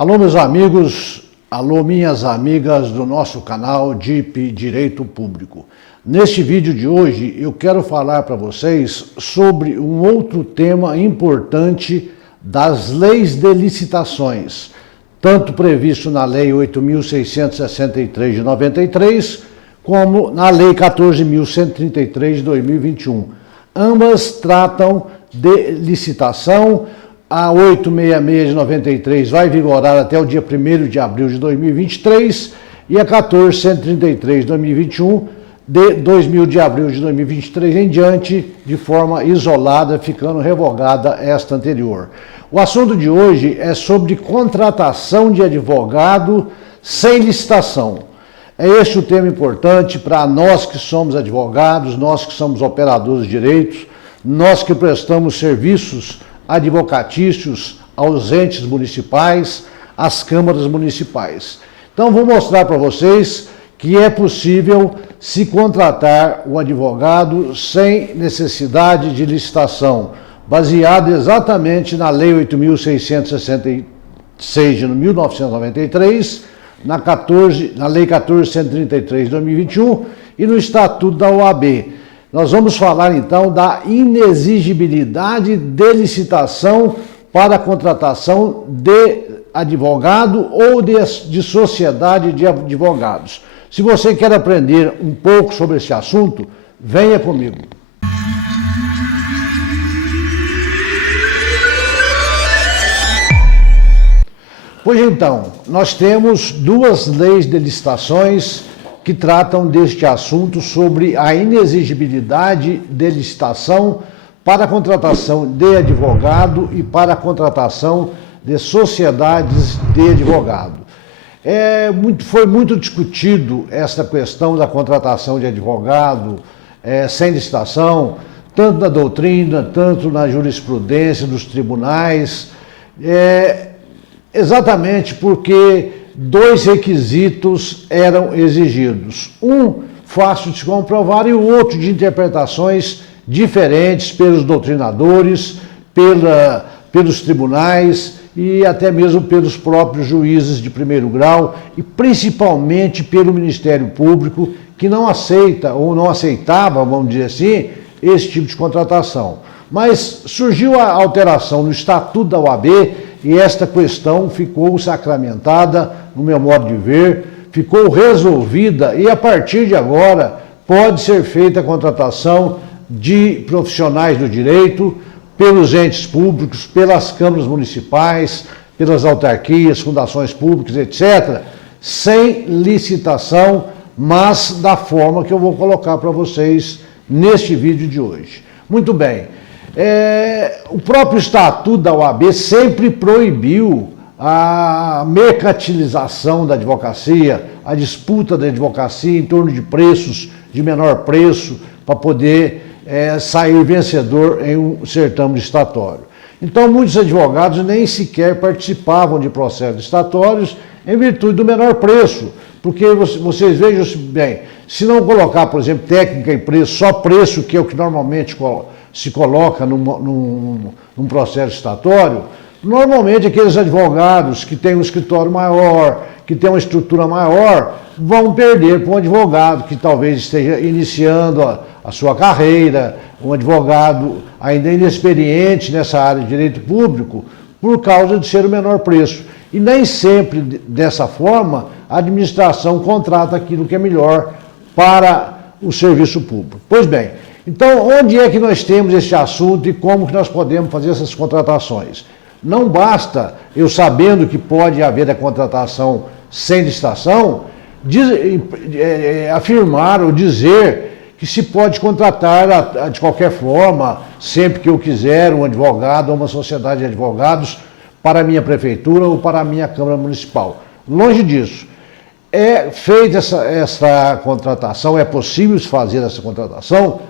Alô, meus amigos, alô, minhas amigas do nosso canal DIP Direito Público. Neste vídeo de hoje, eu quero falar para vocês sobre um outro tema importante das leis de licitações, tanto previsto na Lei 8.663 de 93, como na Lei 14.133 de 2021. Ambas tratam de licitação. A 866 de 93 vai vigorar até o dia 1º de abril de 2023 e a 14.133 de 2021 de 2 de abril de 2023 em diante, de forma isolada, ficando revogada esta anterior. O assunto de hoje é sobre contratação de advogado sem licitação. É este o tema importante para nós que somos advogados, nós que somos operadores de direitos, nós que prestamos serviços advocatícios aos entes municipais, às câmaras municipais. Então, vou mostrar para vocês que é possível se contratar o advogado sem necessidade de licitação, baseado exatamente na Lei 8.666 de 1993, na Lei 14.133 de 2021 e no Estatuto da OAB. Nós vamos falar então da inexigibilidade de licitação para a contratação de advogado ou de sociedade de advogados. Se você quer aprender um pouco sobre esse assunto, venha comigo. Pois então, nós temos duas leis de licitações que tratam deste assunto sobre a inexigibilidade de licitação para a contratação de advogado e para a contratação de sociedades de advogado. Foi muito discutido essa questão da contratação de advogado sem licitação, tanto na doutrina, tanto na jurisprudência dos tribunais, exatamente porque dois requisitos eram exigidos. Um fácil de se comprovar e o outro de interpretações diferentes pelos doutrinadores, pelos tribunais e até mesmo pelos próprios juízes de primeiro grau e principalmente pelo Ministério Público, que não aceita ou não aceitava, vamos dizer assim, esse tipo de contratação. Mas surgiu a alteração no Estatuto da OAB e esta questão ficou sacramentada, no meu modo de ver, ficou resolvida e a partir de agora pode ser feita a contratação de profissionais do direito pelos entes públicos, pelas câmaras municipais, pelas autarquias, fundações públicas, etc., sem licitação, mas da forma que eu vou colocar para vocês neste vídeo de hoje. Muito bem. O próprio Estatuto da OAB sempre proibiu a mercantilização da advocacia, a disputa da advocacia em torno de preços de menor preço para poder sair vencedor em um certame licitatório. Então, muitos advogados nem sequer participavam de processos licitatórios em virtude do menor preço, porque vocês vejam bem, se não colocar, por exemplo, técnica e preço, só preço, que é o que normalmente se coloca num processo licitatório, normalmente aqueles advogados que têm um escritório maior, que têm uma estrutura maior, vão perder para um advogado que talvez esteja iniciando a sua carreira, um advogado ainda inexperiente nessa área de direito público, por causa de ser o menor preço. E nem sempre dessa forma a administração contrata aquilo que é melhor para o serviço público. Pois bem, então onde é que nós temos esse assunto e como que nós podemos fazer essas contratações? Não basta eu sabendo que pode haver a contratação sem licitação, afirmar ou dizer que se pode contratar de qualquer forma, sempre que eu quiser, um advogado ou uma sociedade de advogados para a minha prefeitura ou para a minha Câmara Municipal. Longe disso. É feita essa contratação, é possível fazer essa contratação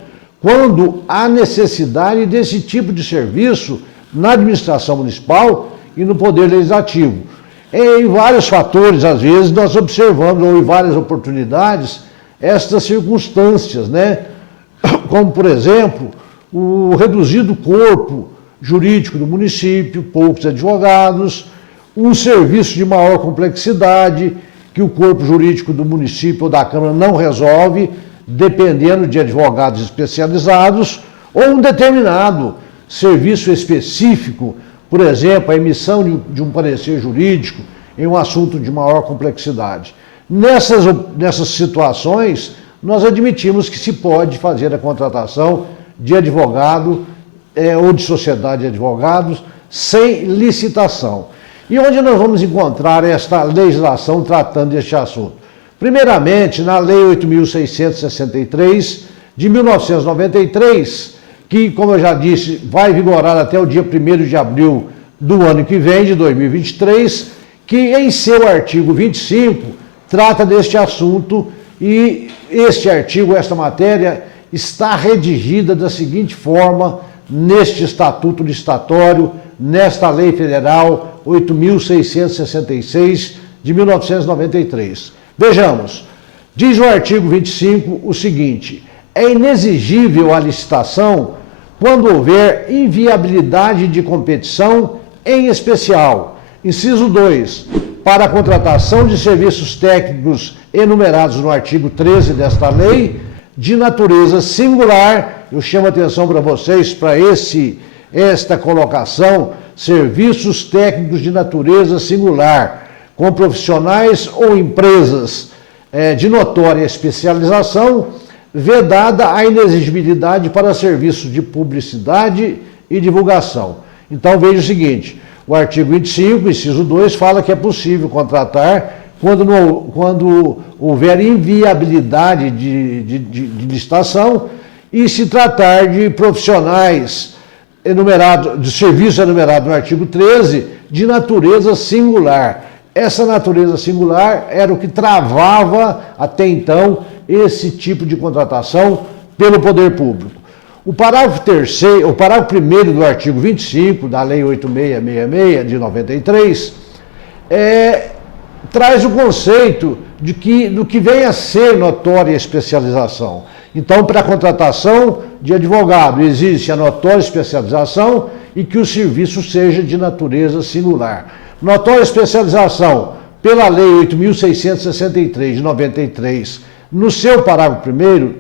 quando há necessidade desse tipo de serviço na administração municipal e no Poder Legislativo. Em vários fatores, às vezes, nós observamos, ou em várias oportunidades, estas circunstâncias, né? Como, por exemplo, o reduzido corpo jurídico do município, poucos advogados, um serviço de maior complexidade que o corpo jurídico do município ou da Câmara não resolve, dependendo de advogados especializados, ou um determinado serviço específico, por exemplo, a emissão de um parecer jurídico em um assunto de maior complexidade. Nessas situações, nós admitimos que se pode fazer a contratação de advogado ou de sociedade de advogados sem licitação. E onde nós vamos encontrar esta legislação tratando deste assunto? Primeiramente, na Lei 8.663, de 1993, que, como eu já disse, vai vigorar até o dia 1º de abril do ano que vem, de 2023, que em seu artigo 25 trata deste assunto e este artigo, esta matéria, está redigida da seguinte forma neste Estatuto Licitatório, nesta Lei Federal 8.666 de 1993. Vejamos, diz o artigo 25 o seguinte: é inexigível a licitação quando houver inviabilidade de competição, em especial, inciso 2, para a contratação de serviços técnicos enumerados no artigo 13 desta lei, de natureza singular. Eu chamo a atenção para vocês para esta colocação: serviços técnicos de natureza singular, com profissionais ou empresas de notória especialização, vedada a inexigibilidade para serviços de publicidade e divulgação. Então veja o seguinte, o artigo 25, inciso 2, fala que é possível contratar quando houver inviabilidade de licitação e se tratar de profissionais enumerados, de serviço enumerado no artigo 13, de natureza singular. Essa natureza singular era o que travava até então esse tipo de contratação pelo poder público. O parágrafo 1º do artigo 25 da Lei 8.666 de 93 traz o conceito do que vem a ser notória especialização. Então, para a contratação de advogado, existe a notória especialização e que o serviço seja de natureza singular. Notória especialização, pela Lei 8.663 de 93, no seu parágrafo 1º,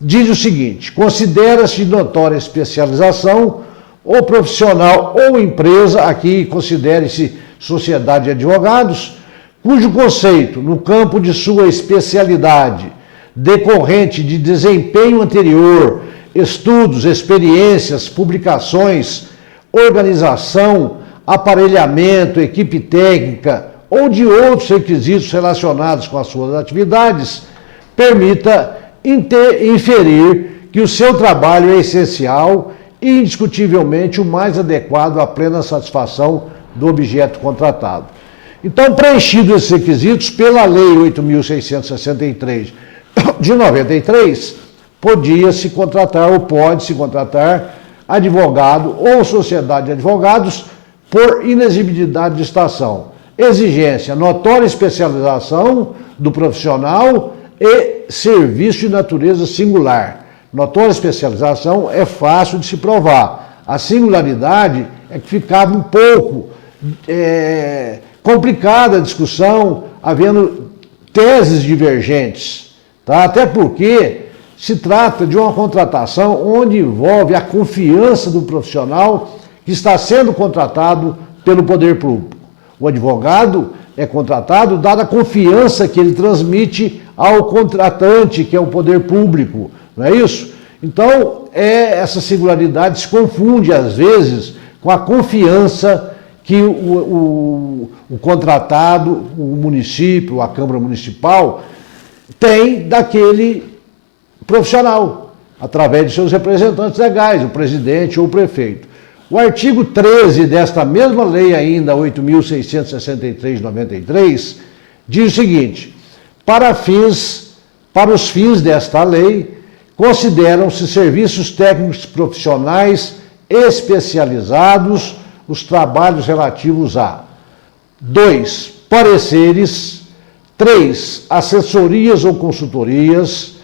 diz o seguinte: considera-se de notória especialização o profissional ou empresa, aqui considere-se sociedade de advogados, cujo conceito, no campo de sua especialidade, decorrente de desempenho anterior, estudos, experiências, publicações, organização, aparelhamento, equipe técnica ou de outros requisitos relacionados com as suas atividades, permita inferir que o seu trabalho é essencial e indiscutivelmente o mais adequado à plena satisfação do objeto contratado. Então, preenchidos esses requisitos pela Lei 8.663 de 93, podia-se contratar ou pode-se contratar advogado ou sociedade de advogados por inexigibilidade de licitação. Exigência: notória especialização do profissional e serviço de natureza singular. Notória especialização é fácil de se provar. A singularidade é que ficava um pouco complicada a discussão, havendo teses divergentes, tá? Até porque se trata de uma contratação onde envolve a confiança do profissional que está sendo contratado pelo poder público. O advogado é contratado dada a confiança que ele transmite ao contratante, que é o poder público, não é isso? Então, essa singularidade se confunde, às vezes, com a confiança que o contratado, o município, a Câmara Municipal, tem daquele profissional, através de seus representantes legais, o presidente ou o prefeito. O artigo 13 desta mesma lei ainda, 8.663 de 93, diz o seguinte: para os fins desta lei, consideram-se serviços técnicos profissionais especializados os trabalhos relativos a 2. Pareceres. 3. Assessorias ou consultorias.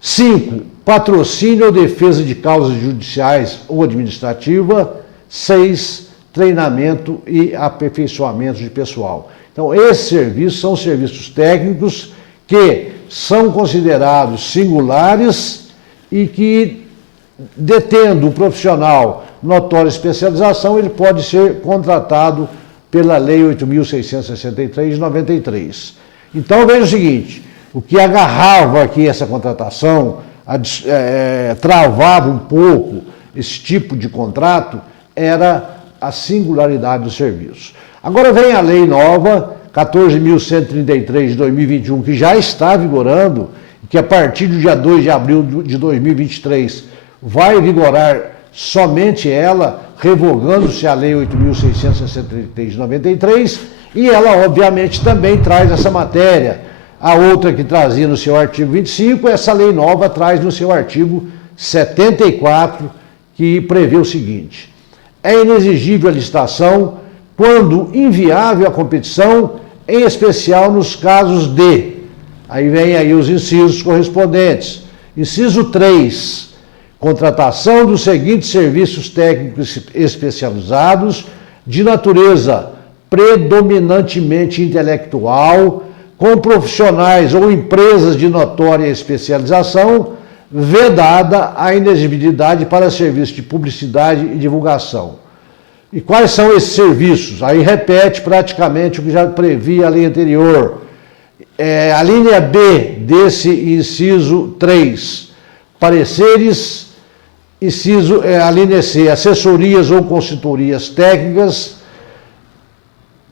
5. Patrocínio ou defesa de causas judiciais ou administrativa. 6. treinamento e aperfeiçoamento de pessoal. Então, esses serviços são serviços técnicos que são considerados singulares e que, detendo um profissional notória especialização, ele pode ser contratado pela Lei 8.663 de 93. Então, veja o seguinte, o que agarrava aqui essa contratação, travava um pouco esse tipo de contrato, era a singularidade do serviço. Agora vem a lei nova, 14.133 de 2021, que já está vigorando, que a partir do dia 2 de abril de 2023 vai vigorar somente ela, revogando-se a lei 8.663 de 93, e ela obviamente também traz essa matéria. A outra que trazia no seu artigo 25, essa lei nova traz no seu artigo 74, que prevê o seguinte: é inexigível a licitação quando inviável a competição, em especial nos casos de... Aí vem aí os incisos correspondentes. Inciso 3, contratação dos seguintes serviços técnicos especializados de natureza predominantemente intelectual, com profissionais ou empresas de notória especialização, vedada a inexigibilidade para serviços de publicidade e divulgação. E quais são esses serviços? Aí repete praticamente o que já previa a lei anterior. A linha B desse inciso 3, pareceres, a linha C, assessorias ou consultorias técnicas,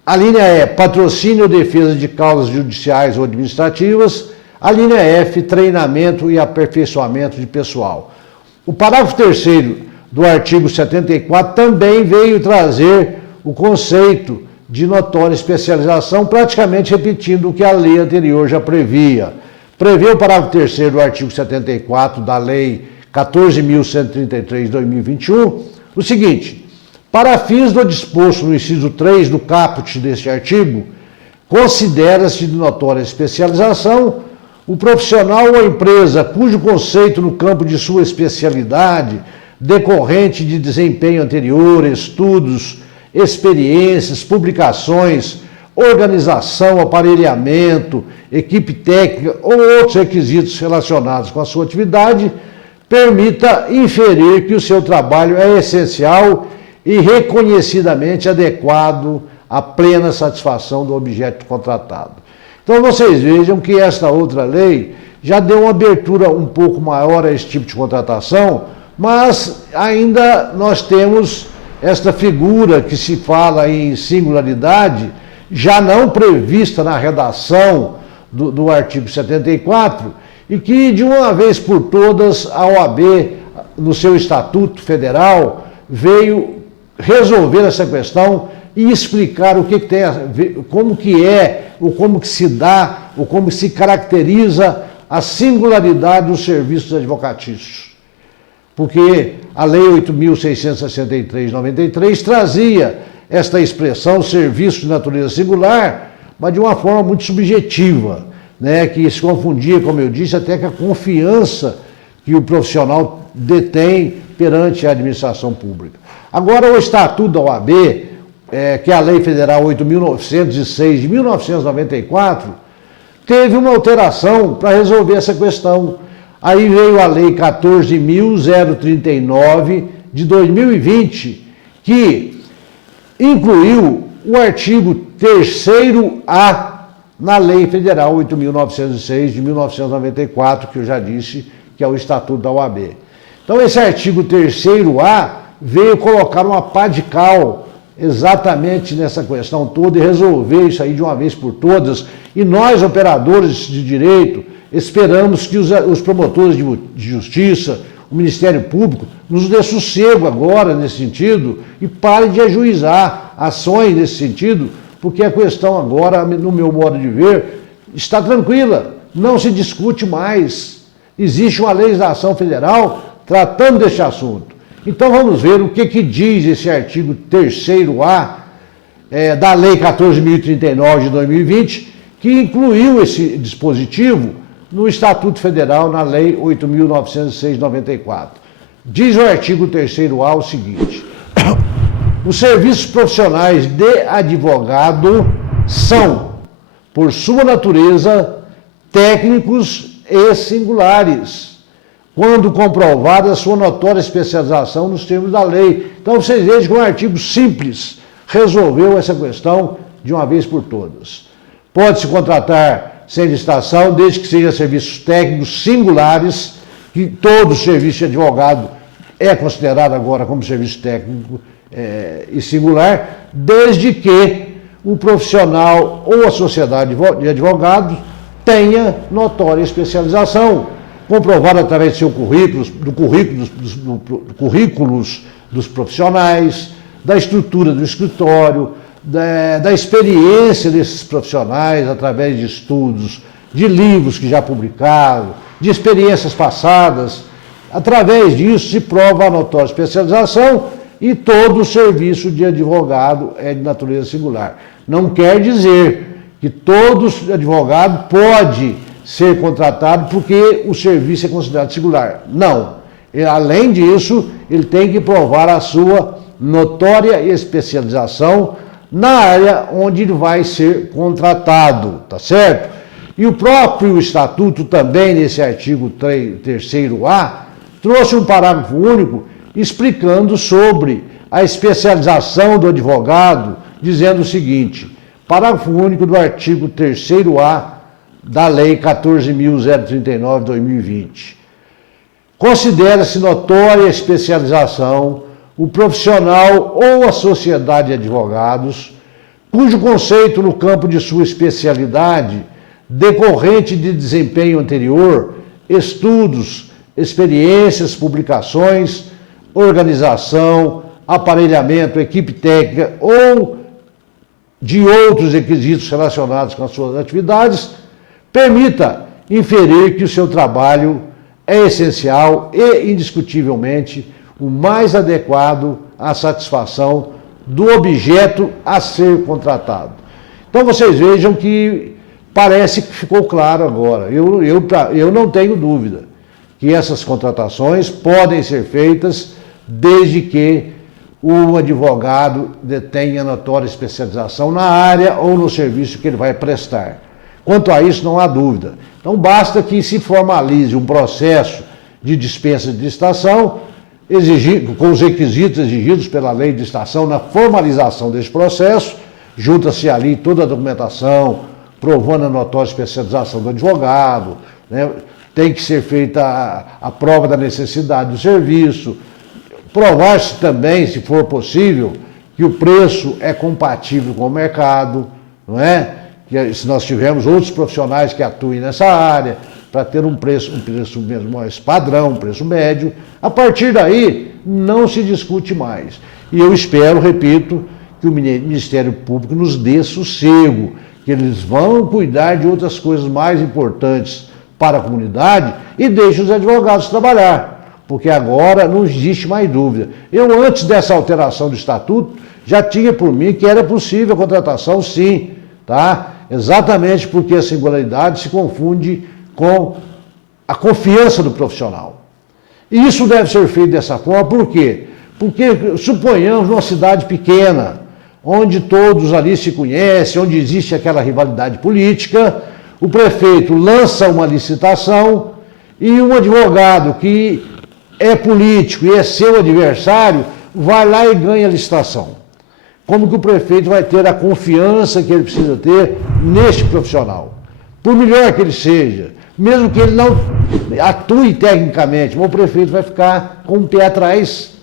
a linha E, patrocínio ou defesa de causas judiciais ou administrativas, a linha F, treinamento e aperfeiçoamento de pessoal. O parágrafo 3º do artigo 74 também veio trazer o conceito de notória especialização, praticamente repetindo o que a lei anterior já previa. Prevê o parágrafo 3º do artigo 74 da lei 14.133 de 2021, o seguinte: para fins do disposto no inciso 3 do caput deste artigo, considera-se de notória especialização o profissional ou empresa cujo conceito no campo de sua especialidade, decorrente de desempenho anterior, estudos, experiências, publicações, organização, aparelhamento, equipe técnica ou outros requisitos relacionados com a sua atividade, permita inferir que o seu trabalho é essencial e reconhecidamente adequado à plena satisfação do objeto contratado. Então vocês vejam que esta outra lei já deu uma abertura um pouco maior a esse tipo de contratação, mas ainda nós temos esta figura que se fala em singularidade, já não prevista na redação do artigo 74, e que de uma vez por todas a OAB, no seu Estatuto Federal, veio resolver essa questão e explicar o que tem a ver, como que é, ou como que se dá, ou como se caracteriza a singularidade dos serviços advocatícios. Porque a Lei 8.663 de 93 trazia esta expressão serviço de natureza singular, mas de uma forma muito subjetiva, né, que se confundia, como eu disse, até com a confiança que o profissional detém perante a administração pública. Agora, o Estatuto da OAB, que é a Lei Federal 8.906 de 1994, teve uma alteração para resolver essa questão. Aí veio a Lei 14.039 de 2020, que incluiu o artigo 3º-A na Lei Federal 8.906 de 1994, que eu já disse que é o Estatuto da OAB. Então, esse artigo 3º-A veio colocar uma pá de cal exatamente nessa questão toda e resolver isso aí de uma vez por todas. E nós, operadores de direito, esperamos que os promotores de justiça, o Ministério Público, nos dê sossego agora nesse sentido e pare de ajuizar ações nesse sentido, porque a questão agora, no meu modo de ver, está tranquila, não se discute mais. Existe uma legislação federal tratando deste assunto. Então vamos ver o que diz esse artigo 3º-A da Lei 14.039 de 2020, que incluiu esse dispositivo no Estatuto Federal, na Lei 8.906 de 94. Diz o artigo 3º-A o seguinte: Os serviços profissionais de advogado são, por sua natureza, técnicos e singulares, quando comprovada a sua notória especialização nos termos da lei. Então, vocês vejam que um artigo simples resolveu essa questão de uma vez por todas. Pode-se contratar sem licitação, desde que seja serviços técnicos singulares, que todo serviço de advogado é considerado agora como serviço técnico e singular, desde que o profissional ou a sociedade de advogados tenha notória especialização, comprovada através de seu currículos dos profissionais, da estrutura do escritório, da experiência desses profissionais através de estudos, de livros que já publicaram, de experiências passadas. Através disso se prova a notória especialização e todo o serviço de advogado é de natureza singular. Não quer dizer que todo advogado pode ser contratado porque o serviço é considerado singular. Não. Além disso, ele tem que provar a sua notória especialização na área onde ele vai ser contratado, tá certo? E o próprio Estatuto também, nesse artigo 3º-A, trouxe um parágrafo único explicando sobre a especialização do advogado, dizendo o seguinte: parágrafo único do artigo 3º-A da Lei 14.039 de 2020. Considera-se notória especialização o profissional ou a sociedade de advogados, cujo conceito no campo de sua especialidade, decorrente de desempenho anterior, estudos, experiências, publicações, organização, aparelhamento, equipe técnica ou de outros requisitos relacionados com as suas atividades, permita inferir que o seu trabalho é essencial e, indiscutivelmente, o mais adequado à satisfação do objeto a ser contratado. Então, vocês vejam que parece que ficou claro agora. Eu não tenho dúvida que essas contratações podem ser feitas desde que o advogado detenha notória especialização na área ou no serviço que ele vai prestar. Quanto a isso, não há dúvida. Então, basta que se formalize um processo de dispensa de licitação, com os requisitos exigidos pela lei de licitação. Na formalização desse processo, junta-se ali toda a documentação, provando a notória especialização do advogado, né? Tem que ser feita a prova da necessidade do serviço, provar-se também, se for possível, que o preço é compatível com o mercado, não é? Que se nós tivermos outros profissionais que atuem nessa área, para ter um preço mesmo mais padrão, um preço médio, a partir daí não se discute mais. E eu espero, repito, que o Ministério Público nos dê sossego, que eles vão cuidar de outras coisas mais importantes para a comunidade e deixe os advogados trabalhar, porque agora não existe mais dúvida. Eu, antes dessa alteração do Estatuto, já tinha por mim que era possível a contratação, sim, tá? Exatamente porque a singularidade se confunde com a confiança do profissional. E isso deve ser feito dessa forma, por quê? Porque, suponhamos, numa cidade pequena, onde todos ali se conhecem, onde existe aquela rivalidade política, o prefeito lança uma licitação e um advogado que é político e é seu adversário vai lá e ganha a licitação. Como que o prefeito vai ter a confiança que ele precisa ter neste profissional? Por melhor que ele seja, mesmo que ele não atue tecnicamente, mas o prefeito vai ficar com o pé atrás.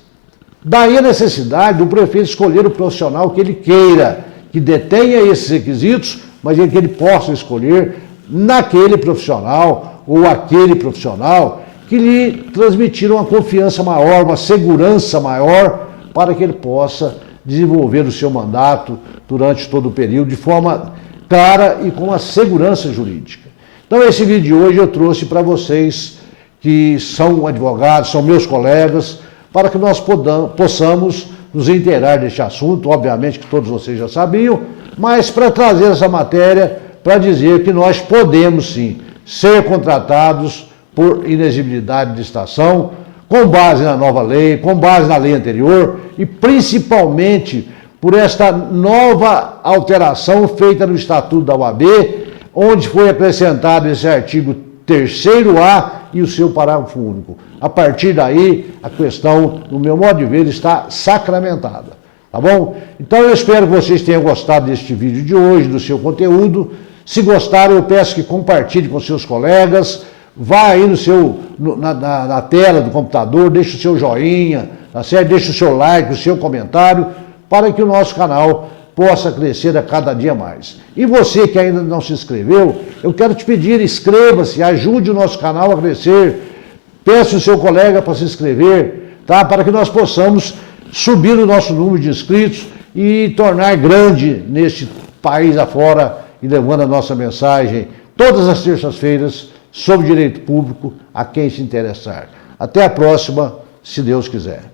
Daí a necessidade do prefeito escolher o profissional que ele queira, que detenha esses requisitos, mas que ele possa escolher naquele profissional ou aquele profissional que lhe transmitiram uma confiança maior, uma segurança maior, para que ele possa desenvolver o seu mandato durante todo o período de forma clara e com a segurança jurídica. Então, esse vídeo de hoje eu trouxe para vocês que são advogados, são meus colegas, para que nós possamos nos inteirar deste assunto, obviamente que todos vocês já sabiam, mas para trazer essa matéria, para dizer que nós podemos sim ser contratados por inexigibilidade de licitação, com base na nova lei, com base na lei anterior e principalmente por esta nova alteração feita no Estatuto da OAB, onde foi acrescentado esse artigo 3º-A e o seu parágrafo único. A partir daí, a questão, no meu modo de ver, está sacramentada. Tá bom? Então eu espero que vocês tenham gostado deste vídeo de hoje, do seu conteúdo. Se gostaram, eu peço que compartilhe com seus colegas. Vá aí na tela do computador, deixe o seu joinha, tá certo? Deixe o seu like, o seu comentário, para que o nosso canal possa crescer a cada dia mais. E você que ainda não se inscreveu, eu quero te pedir, inscreva-se, ajude o nosso canal a crescer, peça o seu colega para se inscrever, tá? Para que nós possamos subir o nosso número de inscritos e tornar grande neste país afora e levando a nossa mensagem todas as terças-feiras sobre direito público a quem se interessar. Até a próxima, se Deus quiser.